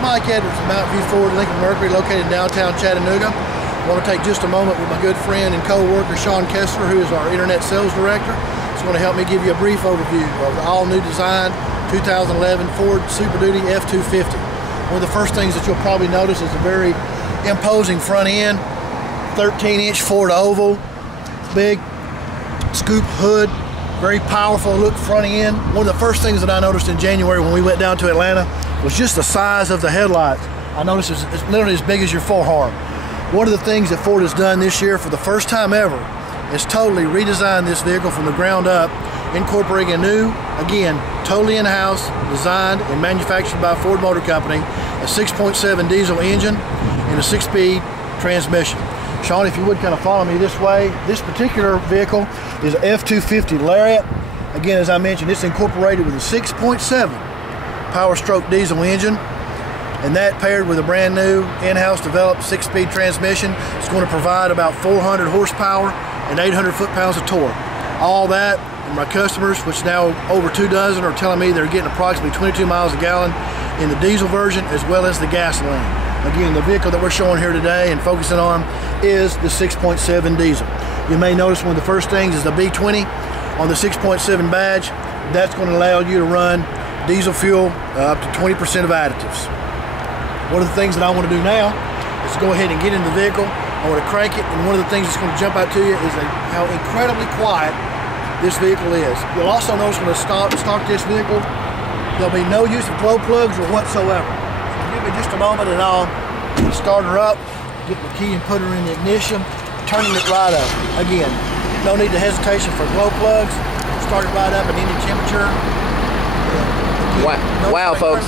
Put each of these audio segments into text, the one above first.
Mike Edwards of Mountain View Ford Lincoln Mercury, located in downtown Chattanooga. I want to take just a moment with my good friend and co-worker Sean Kessler, who is our Internet Sales Director. He's going to help me give you a brief overview of the all-new design 2011 Ford Super Duty F-250. One of the first things that you'll probably notice is a very imposing front end, 13-inch Ford oval, big scoop hood, very powerful look front end. One of the first things that I noticed in January when we went down to Atlanta was just the size of the headlights. I noticed it's literally as big as your forearm. One of the things that Ford has done this year for the first time ever is totally redesigned this vehicle from the ground up, incorporating a new, again, totally in-house, designed and manufactured by Ford Motor Company, a 6.7 diesel engine and a 6-speed transmission. Sean, if you would kind of follow me this way, this particular vehicle is an F-250 Lariat. Again, as I mentioned, it's incorporated with a 6.7 Power Stroke diesel engine, and that paired with a brand new in-house developed 6-speed transmission is going to provide about 400 horsepower and 800 foot-pounds of torque. All that, and my customers, which now over 2 dozen, are telling me they're getting approximately 22 miles a gallon in the diesel version as well as the gasoline. Again, the vehicle that we're showing here today and focusing on is the 6.7 diesel. You may notice one of the first things is the B20 on the 6.7 badge. That's going to allow you to run diesel fuel up to 20% of additives. One of the things that I want to do now is to go ahead and get in the vehicle. I want to crank it, and one of the things that's going to jump out to you is how incredibly quiet this vehicle is. You'll also notice when I start this vehicle, there'll be no use of glow plugs or whatsoever. So give me just a moment and I'll start her up, get the key and put her in the ignition, turning it right up. Again, no need to hesitation for glow plugs. Start it right up at any temperature. Wow, folks.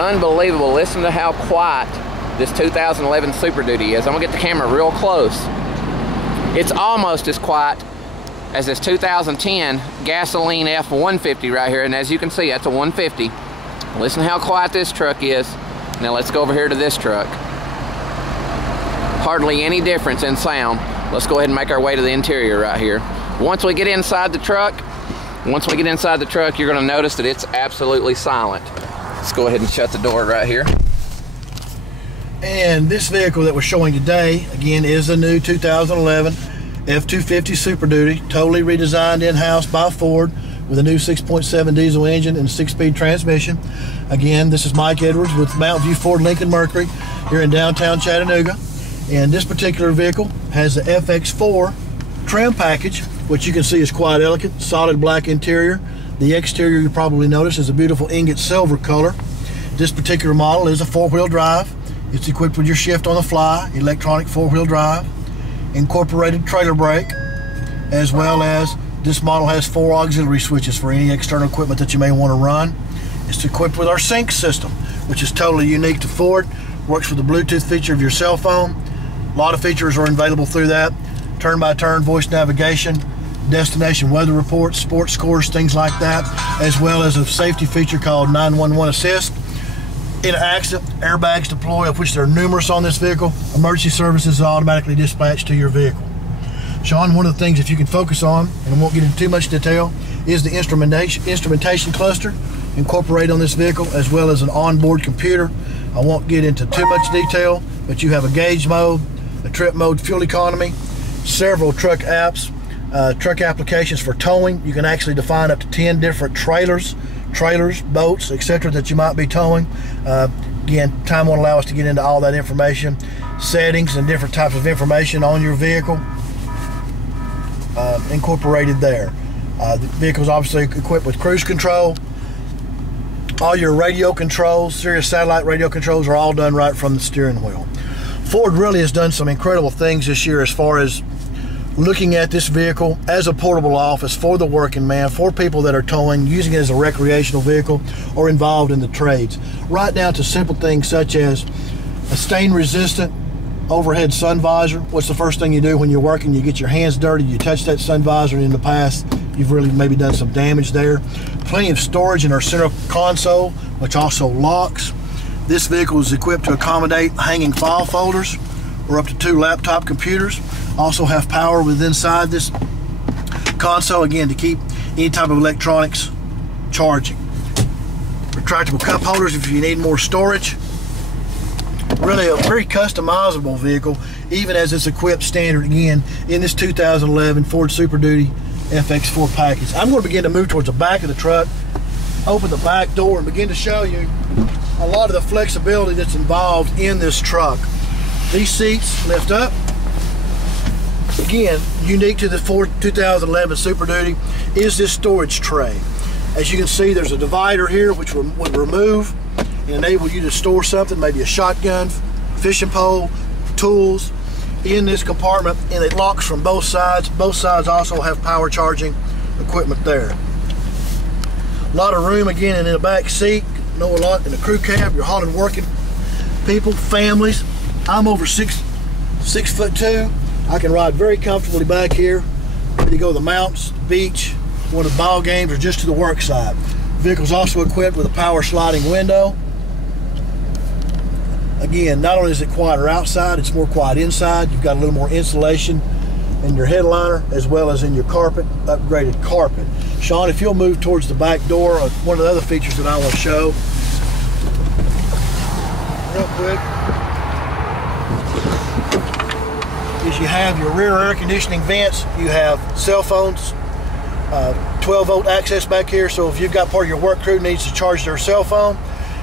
Unbelievable. Listen to how quiet this 2011 Super Duty is. I'm gonna get the camera real close. It's almost as quiet as this 2010 gasoline F-150 right here, and as you can see, that's a 150. Listen how quiet this truck is. Now let's go over here to this truck. Hardly any difference in sound. Let's go ahead and make our way to the interior right here. Once we get inside the truck, you're gonna notice that it's absolutely silent. Let's go ahead and shut the door right here. And this vehicle that we're showing today, again, is the new 2011 F-250 Super Duty, totally redesigned in-house by Ford with a new 6.7 diesel engine and 6-speed transmission. Again, this is Mike Edwards with Mountain View Ford Lincoln Mercury here in downtown Chattanooga. And this particular vehicle has the FX4 trim package, which you can see is quite elegant, solid black interior. The exterior, you probably notice, is a beautiful ingot silver color. This particular model is a 4-wheel drive. It's equipped with your shift on the fly, electronic 4-wheel drive, incorporated trailer brake, as well as this model has 4 auxiliary switches for any external equipment that you may want to run. It's equipped with our sync system, which is totally unique to Ford. Works with the Bluetooth feature of your cell phone. A lot of features are available through that. Turn-by-turn voice navigation, destination weather reports, sports scores, things like that, as well as a safety feature called 911 Assist. In an accident, airbags deploy, of which there are numerous on this vehicle. Emergency services are automatically dispatched to your vehicle. Sean, one of the things, if you can focus on, and I won't get into too much detail, is the instrumentation cluster incorporated on this vehicle, as well as an onboard computer. I won't get into too much detail, but you have a gauge mode, a trip mode, fuel economy, several truck apps, truck applications for towing. You can actually define up to 10 different trailers, boats, etc. that you might be towing. Again, time won't allow us to get into all that information. Settings and different types of information on your vehicle incorporated there. The vehicle is obviously equipped with cruise control. All your radio controls, Sirius satellite radio controls, are all done right from the steering wheel. Ford really has done some incredible things this year as far as looking at this vehicle as a portable office for the working man, for people that are towing, using it as a recreational vehicle, or involved in the trades. Right down to simple things such as a stain-resistant overhead sun visor. What's the first thing you do when you're working? You get your hands dirty, you touch that sun visor, and in the past, you've really maybe done some damage there. Plenty of storage in our center console, which also locks. This vehicle is equipped to accommodate hanging file folders or up to 2 laptop computers. Also have power within inside this console, again, to keep any type of electronics charging. Retractable cup holders if you need more storage. Really a very customizable vehicle, even as it's equipped standard again in this 2011 Ford Super Duty FX4 package. I'm going to begin to move towards the back of the truck, open the back door, and begin to show you a lot of the flexibility that's involved in this truck. These seats lift up. Again, unique to the Ford 2011 Super Duty is this storage tray. As you can see, there's a divider here which would remove and enable you to store something, maybe a shotgun, fishing pole, tools in this compartment, and it locks from both sides. Both sides also have power charging equipment there. A lot of room again in the back seat. Know a lot in the crew cab. You're hauling working people, families. I'm over 6'2". I can ride very comfortably back here. Ready to go to the mountains, the beach, one of the ball games, or just to the work site. The vehicle's also equipped with a power sliding window. Again, not only is it quieter outside, it's more quiet inside. You've got a little more insulation in your headliner as well as in your carpet, upgraded carpet. Sean, if you'll move towards the back door, one of the other features that I want to show real quick is you have your rear air conditioning vents. You have cell phones, 12-volt access back here, so if you've got part of your work crew needs to charge their cell phone.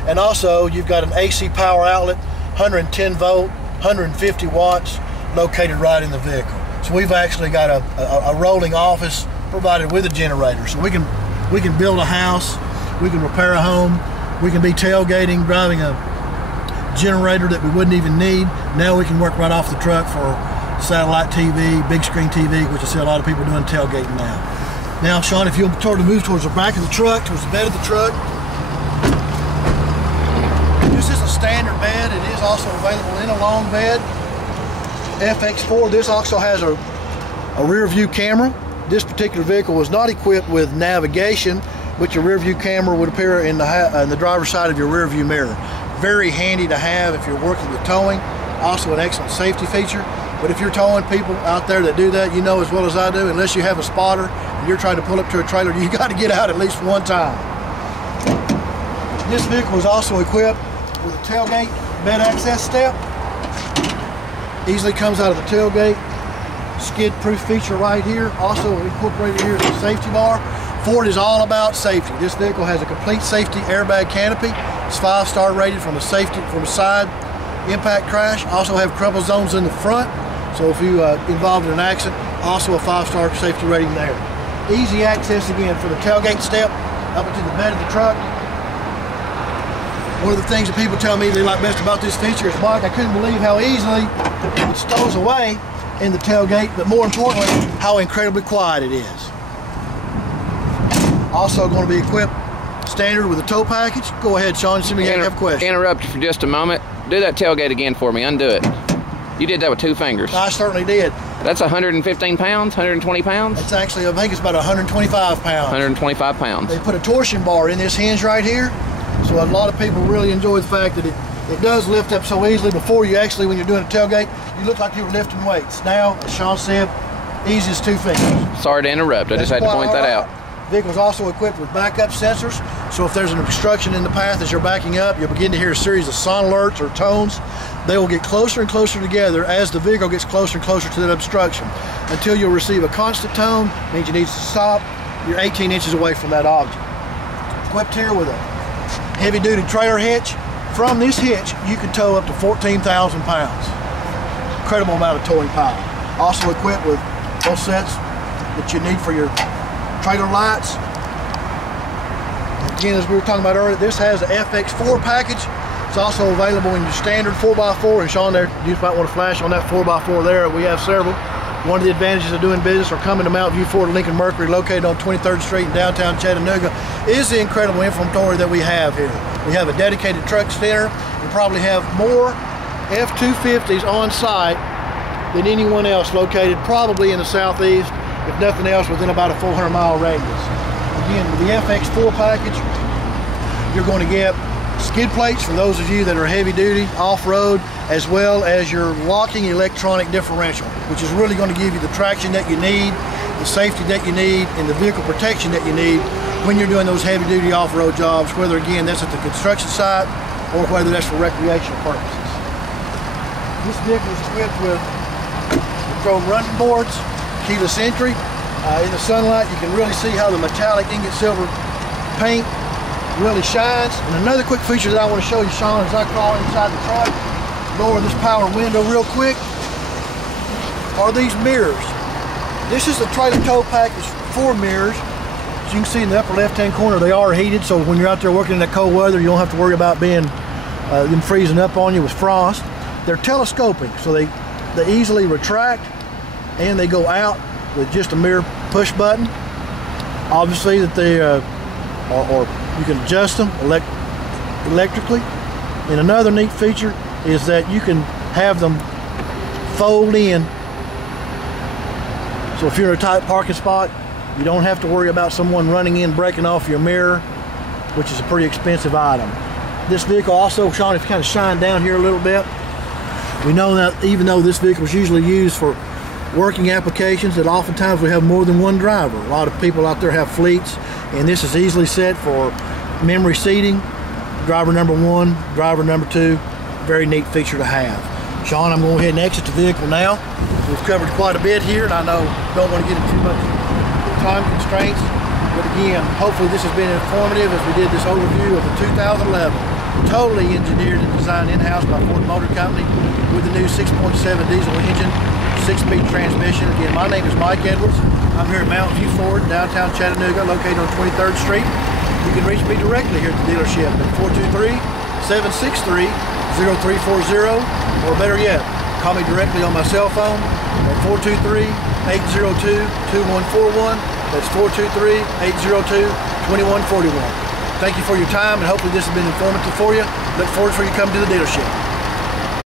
And also you've got an AC power outlet, 110 volt, 150 watts, located right in the vehicle. So we've actually got a rolling office provided with a generator. So we can build a house, we can repair a home, we can be tailgating, driving a generator that we wouldn't even need. Now we can work right off the truck for satellite TV, big screen TV, which I see a lot of people doing tailgating now. Now, Sean, if you'll move towards the back of the truck, towards the bed of the truck. This is a standard bed. It is also available in a long bed. FX4, this also has a rear view camera. This particular vehicle was not equipped with navigation, but your rear view camera would appear in the driver's side of your rear view mirror. Very handy to have if you're working with towing. Also an excellent safety feature. But if you're towing people out there that do that, you know as well as I do, unless you have a spotter and you're trying to pull up to a trailer, you got to get out at least one time. This vehicle is also equipped with a tailgate bed access step. Easily comes out of the tailgate. Skid-proof feature right here. Also incorporated here is a safety bar. Ford is all about safety. This vehicle has a complete safety airbag canopy. It's 5-star rated from a side impact crash. Also have crumple zones in the front. So if you involved in an accident, also a 5-star safety rating there. Easy access again for the tailgate step up into the bed of the truck. One of the things that people tell me they like best about this feature is, Mike, I couldn't believe how easily it stows away in the tailgate, but more importantly, how incredibly quiet it is. Also going to be equipped standard with a tow package. Go ahead, Sean, see me have a question. Interrupt you for just a moment. Do that tailgate again for me, undo it. You did that with 2 fingers. I certainly did. That's 115 pounds, 120 pounds? It's actually, I think it's about 125 pounds. 125 pounds. They put a torsion bar in this hinge right here. So a lot of people really enjoy the fact that it does lift up so easily. Before you actually, when you're doing a tailgate, you look like you were lifting weights. Now, as Sean said, easy as 2 fingers. Sorry to interrupt. I just had to point that out. The vehicle is also equipped with backup sensors. So if there's an obstruction in the path as you're backing up, you'll begin to hear a series of sound alerts or tones. They will get closer and closer together as the vehicle gets closer and closer to that obstruction, until you'll receive a constant tone. Means you need to stop. You're 18 inches away from that object. Equipped here with a heavy-duty trailer hitch. From this hitch, you can tow up to 14,000 pounds. Incredible amount of towing power. Also equipped with both sets that you need for your trailer lights. Again, as we were talking about earlier, this has the FX4 package. It's also available in your standard 4x4. And Sean, there, you might want to flash on that 4x4 there. We have several. One of the advantages of doing business or coming to Mountain View Ford Lincoln Mercury, located on 23rd Street in downtown Chattanooga, is the incredible inventory that we have here. We have a dedicated truck center. We probably have more F-250s on site than anyone else located probably in the southeast, if nothing else within about a 400-mile radius. Again, with the FX4 package, you're going to get skid plates for those of you that are heavy duty, off-road, as well as your locking electronic differential, which is really going to give you the traction that you need, the safety that you need, and the vehicle protection that you need when you're doing those heavy duty off-road jobs, whether again that's at the construction site or whether that's for recreational purposes. This vehicle is equipped with chrome running boards, keyless entry. In the sunlight, you can really see how the metallic ingot silver paint really shines. And another quick feature that I want to show you, Sean, as I crawl inside the truck, lower this power window real quick, are these mirrors. This is the trailer tow package 4 mirrors. As you can see in the upper left-hand corner, they are heated, so when you're out there working in that cold weather, you don't have to worry about them freezing up on you with frost. They're telescoping, so they easily retract, and they go out with just a mere push button. Obviously, that they or you can adjust them electrically. And another neat feature is that you can have them fold in. So if you're in a tight parking spot, you don't have to worry about someone running in, breaking off your mirror, which is a pretty expensive item. This vehicle also, Sean, if you kind of shine down here a little bit, we know that even though this vehicle is usually used for working applications, that oftentimes we have more than one driver. A lot of people out there have fleets, and this is easily set for memory seating. Driver number 1, driver number 2, very neat feature to have. Sean, I'm going to go ahead and exit the vehicle now. We've covered quite a bit here, and I know don't want to get into too much time constraints, but again, hopefully this has been informative as we did this overview of the 2011 totally engineered and designed in-house by Ford Motor Company with the new 6.7 diesel engine, 6-speed transmission. Again, my name is Mike Edwards. I'm here at Mountain View Ford, downtown Chattanooga, located on 23rd Street. You can reach me directly here at the dealership at 423-763-0340, or better yet, call me directly on my cell phone at 423-802-2141. That's 423-802-2141. Thank you for your time, and hopefully this has been informative for you. Look forward for you to come to the dealership.